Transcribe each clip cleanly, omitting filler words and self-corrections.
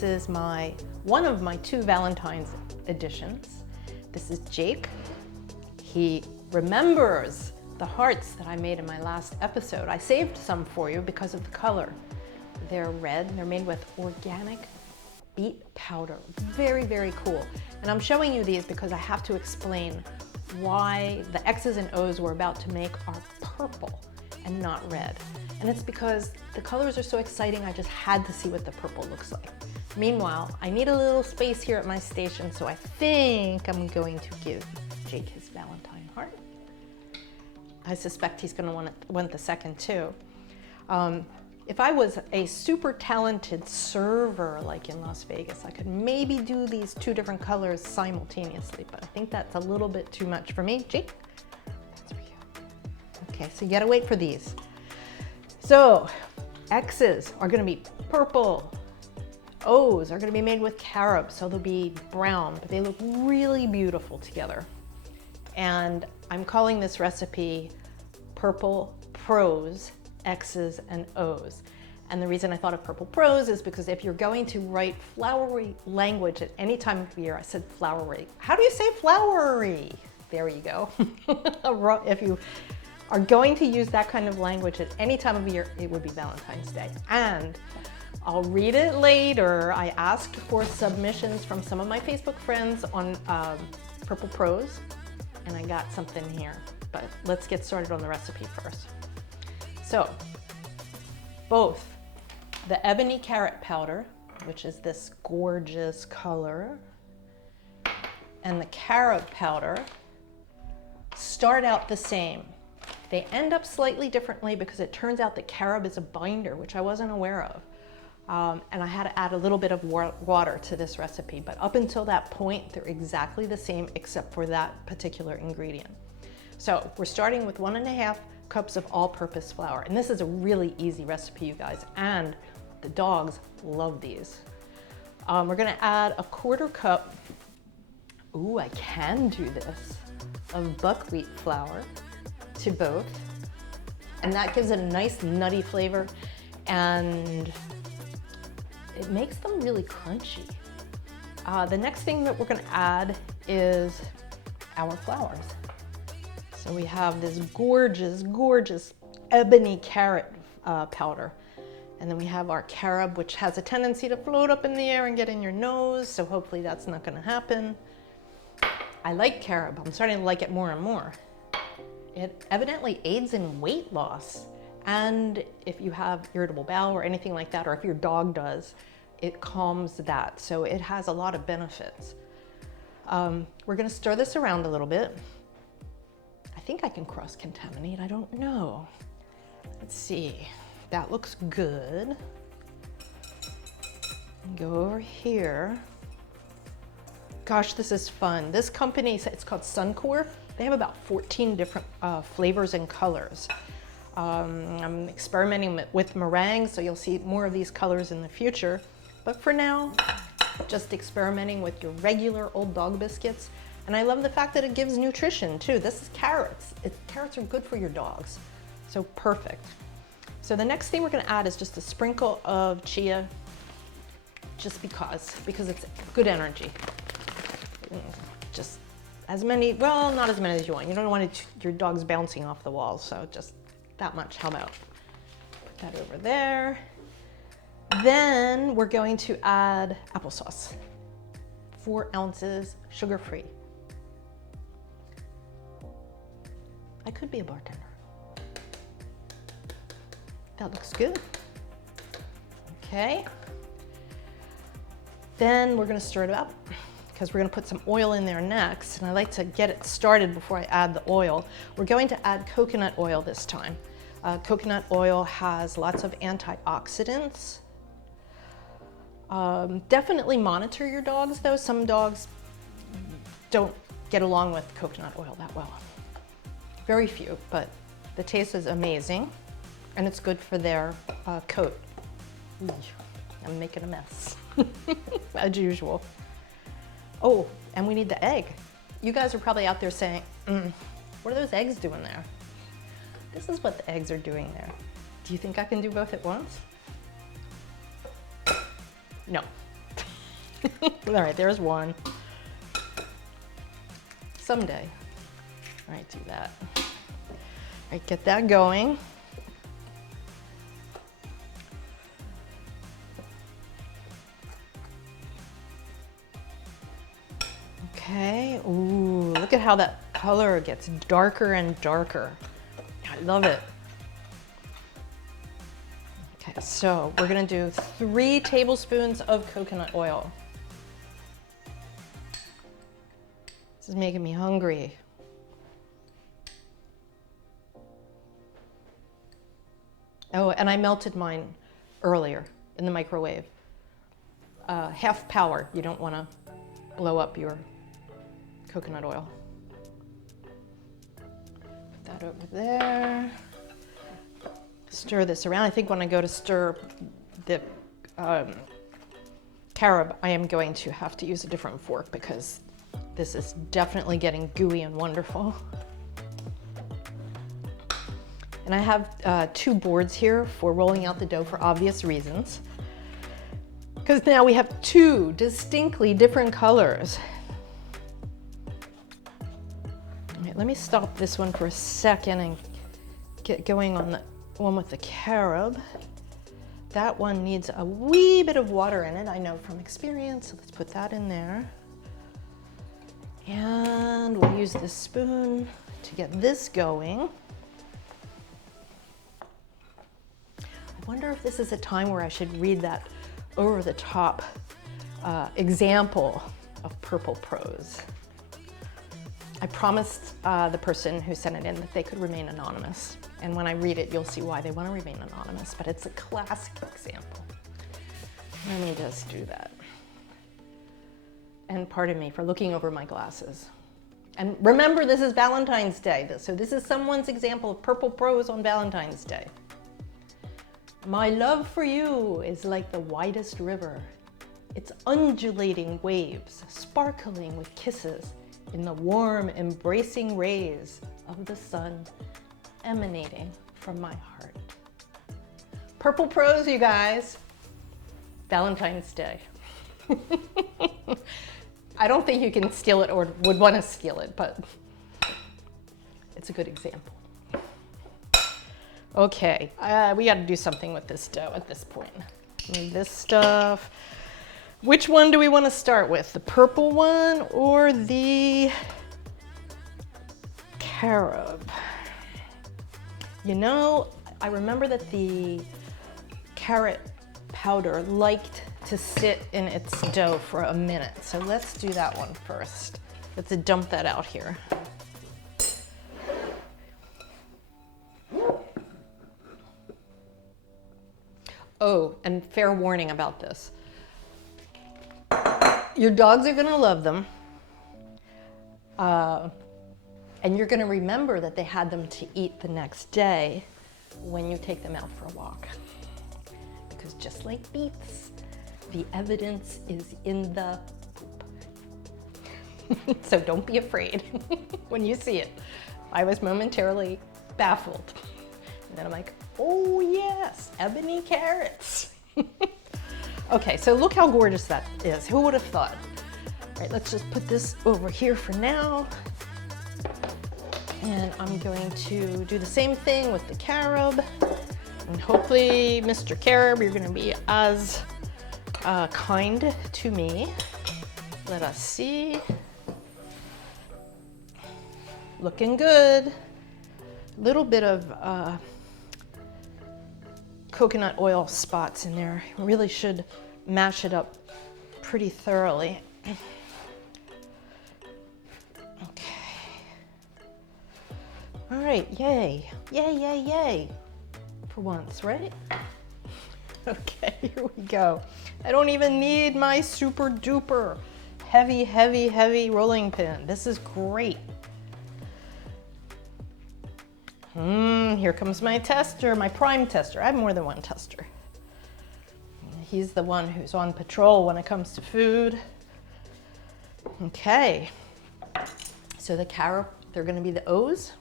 This is one of my 2 Valentine's editions. This is Jake. He remembers the hearts that I made in my last episode. I saved some for you because of the color. They're red, they're made with organic beet powder. Very, very cool. And I'm showing you these because I have to explain why the X's and O's we're about to make are purple and not red. And it's because the colors are so exciting, I just had to see what the purple looks like. Meanwhile, I need a little space here at my station, so I think I'm going to give Jake his Valentine heart. I suspect he's gonna want the second too. If I was a super talented server like in Las Vegas, I could maybe do these 2 different colors simultaneously, but I think that's a little bit too much for me. Jake, that's for you. Okay, so you gotta wait for these. So X's are gonna be purple. O's are gonna be made with carob, so they'll be brown, but they look really beautiful together. And I'm calling this recipe Purple Prose, X's and O's. And the reason I thought of Purple Prose is because if you're going to write flowery language at any time of year, I said flowery. How do you say flowery? There you go. If you are going to use that kind of language at any time of year, it would be Valentine's Day. And I'll read it later. I asked for submissions from some of my Facebook friends on Purple Prose, and I got something here. But let's get started on the recipe first. So, both the Ebony carrot powder, which is this gorgeous color, and the carob powder start out the same. They end up slightly differently because it turns out that carob is a binder, which I wasn't aware of. And I had to add a little bit of water to this recipe, but up until that point, they're exactly the same except for that particular ingredient. So we're starting with 1.5 cups of all-purpose flour. And this is a really easy recipe, you guys, and the dogs love these. We're gonna add a 1/4 cup, ooh, I can do this, of buckwheat flour to both. And that gives it a nice nutty flavor, and it makes them really crunchy. The next thing that we're gonna add is our flours. So we have this gorgeous, gorgeous ebony carrot powder. And then we have our carob, which has a tendency to float up in the air and get in your nose. So hopefully that's not gonna happen. I like carob. I'm starting to like it more and more. It evidently aids in weight loss. And if you have irritable bowel or anything like that, or if your dog does, it calms that. So it has a lot of benefits. We're gonna stir this around a little bit. I think I can cross-contaminate, I don't know. Let's see, that looks good. Go over here. Gosh, this is fun. This company, it's called Suncore. They have about 14 different flavors and colors. I'm experimenting with meringue, so you'll see more of these colors in the future. But for now, just experimenting with your regular old dog biscuits. And I love the fact that it gives nutrition too. This is carrots. Carrots are good for your dogs. So perfect. So the next thing we're gonna add is just a sprinkle of chia, just because it's good energy. Just as many, well, not as many as you want. You don't want your dogs bouncing off the walls, so just that much. How about? Put that over there. Then we're going to add applesauce. 4 ounces, sugar-free. I could be a bartender. That looks good. Okay. Then we're gonna stir it up because we're gonna put some oil in there next, and I like to get it started before I add the oil. We're going to add coconut oil this time. Coconut oil has lots of antioxidants. Definitely monitor your dogs though. Some dogs don't get along with coconut oil that well. Very few, but the taste is amazing and it's good for their coat. I'm making a mess, as usual. Oh, and we need the egg. You guys are probably out there saying, what are those eggs doing there? This is what the eggs are doing there. Do you think I can do both at once? No. All right, there's one. Someday. All right, do that. All right, get that going. Okay, ooh, look at how that color gets darker and darker. I love it. Okay, so we're gonna do 3 tablespoons of coconut oil. This is making me hungry. Oh, and I melted mine earlier in the microwave. Half power, you don't wanna blow up your coconut oil. Put that over there. Stir this around. I think when I go to stir the carob, I am going to have to use a different fork because this is definitely getting gooey and wonderful. And I have 2 boards here for rolling out the dough for obvious reasons. Because now we have 2 distinctly different colors. All right, let me stop this one for a second and get going on the one with the carob. That one needs a wee bit of water in it, I know from experience, so let's put that in there. And we'll use this spoon to get this going. I wonder if this is a time where I should read that over the top example of Purple Prose. I promised the person who sent it in that they could remain anonymous. And when I read it, you'll see why they want to remain anonymous, but it's a classic example. Let me just do that. And pardon me for looking over my glasses. And remember, this is Valentine's Day, so this is someone's example of Purple Prose on Valentine's Day. My love for you is like the widest river, its undulating waves sparkling with kisses in the warm, embracing rays of the sun emanating from my heart. Purple Prose, you guys. Valentine's Day. I don't think you can steal it or would want to steal it, but it's a good example. Okay, we got to do something with this dough at this point. Need this stuff. Which one do we want to start with? The purple one or the carob? You know, I remember that the carrot powder liked to sit in its dough for a minute. So let's do that one first. Let's dump that out here. Oh, and fair warning about this. Your dogs are gonna love them. And you're gonna remember that they had them to eat the next day when you take them out for a walk. Because just like beets, the evidence is in the poop. So don't be afraid when you see it. I was momentarily baffled. And then I'm like, oh yes, ebony carrots. Okay, so look how gorgeous that is. Who would have thought? All right, let's just put this over here for now. And I'm going to do the same thing with the carob. And hopefully, Mr. Carob, you're gonna be as kind to me. Let us see. Looking good. Little bit of coconut oil spots in there. Really should mash it up pretty thoroughly. Okay. All right, yay. Yay, yay, yay. For once, right? Okay, here we go. I don't even need my super duper heavy, heavy, heavy rolling pin. This is great. Here comes my tester, my prime tester. I have more than one tester. He's the one who's on patrol when it comes to food. Okay, so the carob, they're gonna be the O's.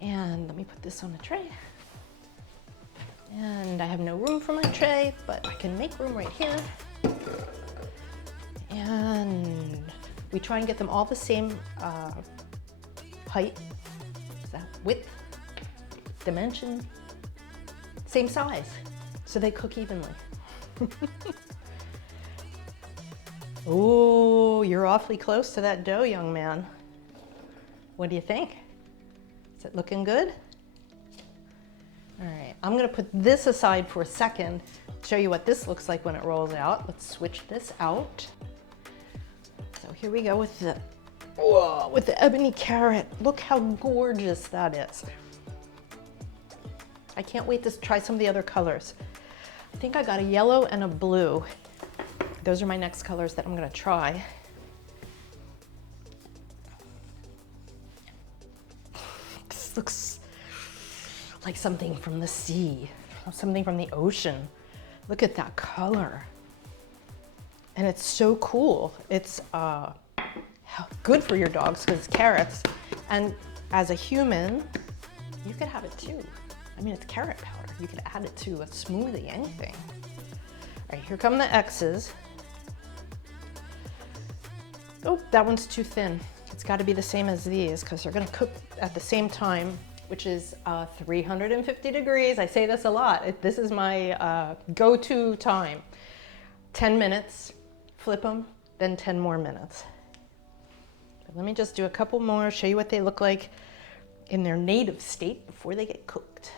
And let me put this on a tray. And I have no room for my tray, but I can make room right here. And we try and get them all the same height, is that width, dimension, same size, so they cook evenly. Oh, you're awfully close to that dough, young man. What do you think? Is it looking good? All right, I'm gonna put this aside for a second, show you what this looks like when it rolls out. Let's switch this out. So here we go with the, whoa, with the ebony carrot. Look how gorgeous that is. I can't wait to try some of the other colors. I think I got a yellow and a blue. Those are my next colors that I'm gonna try. This looks like something from the sea, something from the ocean. Look at that color. And it's so cool. It's good for your dogs because it's carrots. And as a human, you could have it too. I mean, it's carrot powder. You could add it to a smoothie, anything. All right, here come the X's. Oh, that one's too thin. It's got to be the same as these because they're going to cook at the same time, which is 350 degrees. I say this a lot. This is my go-to time. 10 minutes, flip them, then 10 more minutes. But let me just do a couple more, show you what they look like in their native state before they get cooked.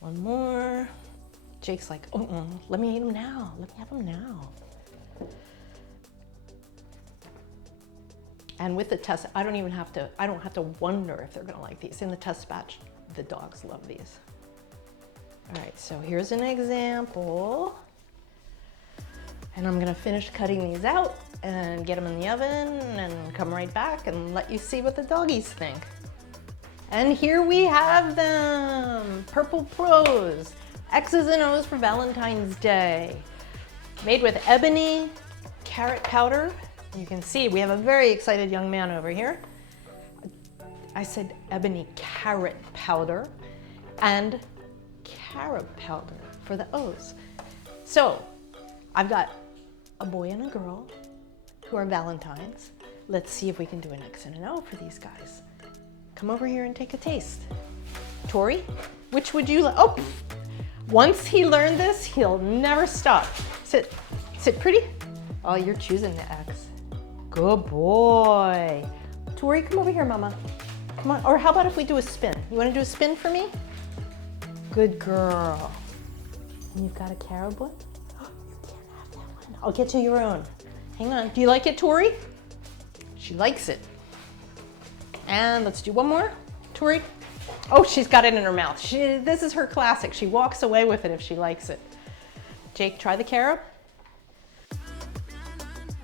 One more. Jake's like, let me eat them now. Let me have them now. And with the test, I don't have to wonder if they're gonna like these. In the test batch, the dogs love these. All right, so here's an example. And I'm gonna finish cutting these out and get them in the oven and come right back and let you see what the doggies think. And here we have them, Purple Prose, X's and O's for Valentine's Day. Made with ebony carrot powder. You can see we have a very excited young man over here. I said ebony carrot powder and carob powder for the O's. So I've got a boy and a girl who are Valentines. Let's see if we can do an X and an O for these guys. Come over here and take a taste. Tori, which would you like? Oh, once he learned this, he'll never stop. Sit pretty. Oh, you're choosing the X. Good boy. Tori, come over here, mama. Come on, or how about if we do a spin? You wanna do a spin for me? Good girl. And you've got a carob one? Oh, you can't have that one. I'll get you your own. Hang on, do you like it, Tori? She likes it. And let's do one more. Tori. Oh, she's got it in her mouth. This is her classic. She walks away with it if she likes it. Jake, try the carob.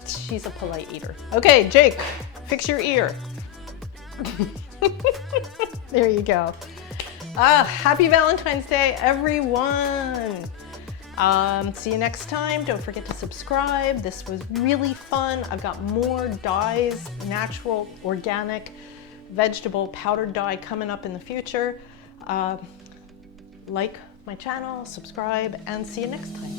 She's a polite eater. Okay, Jake, fix your ear. There you go. Happy Valentine's Day, everyone. See you next time. Don't forget to subscribe. This was really fun. I've got more dyes, natural, organic, vegetable, powdered dye coming up in the future. Like my channel, subscribe, and see you next time.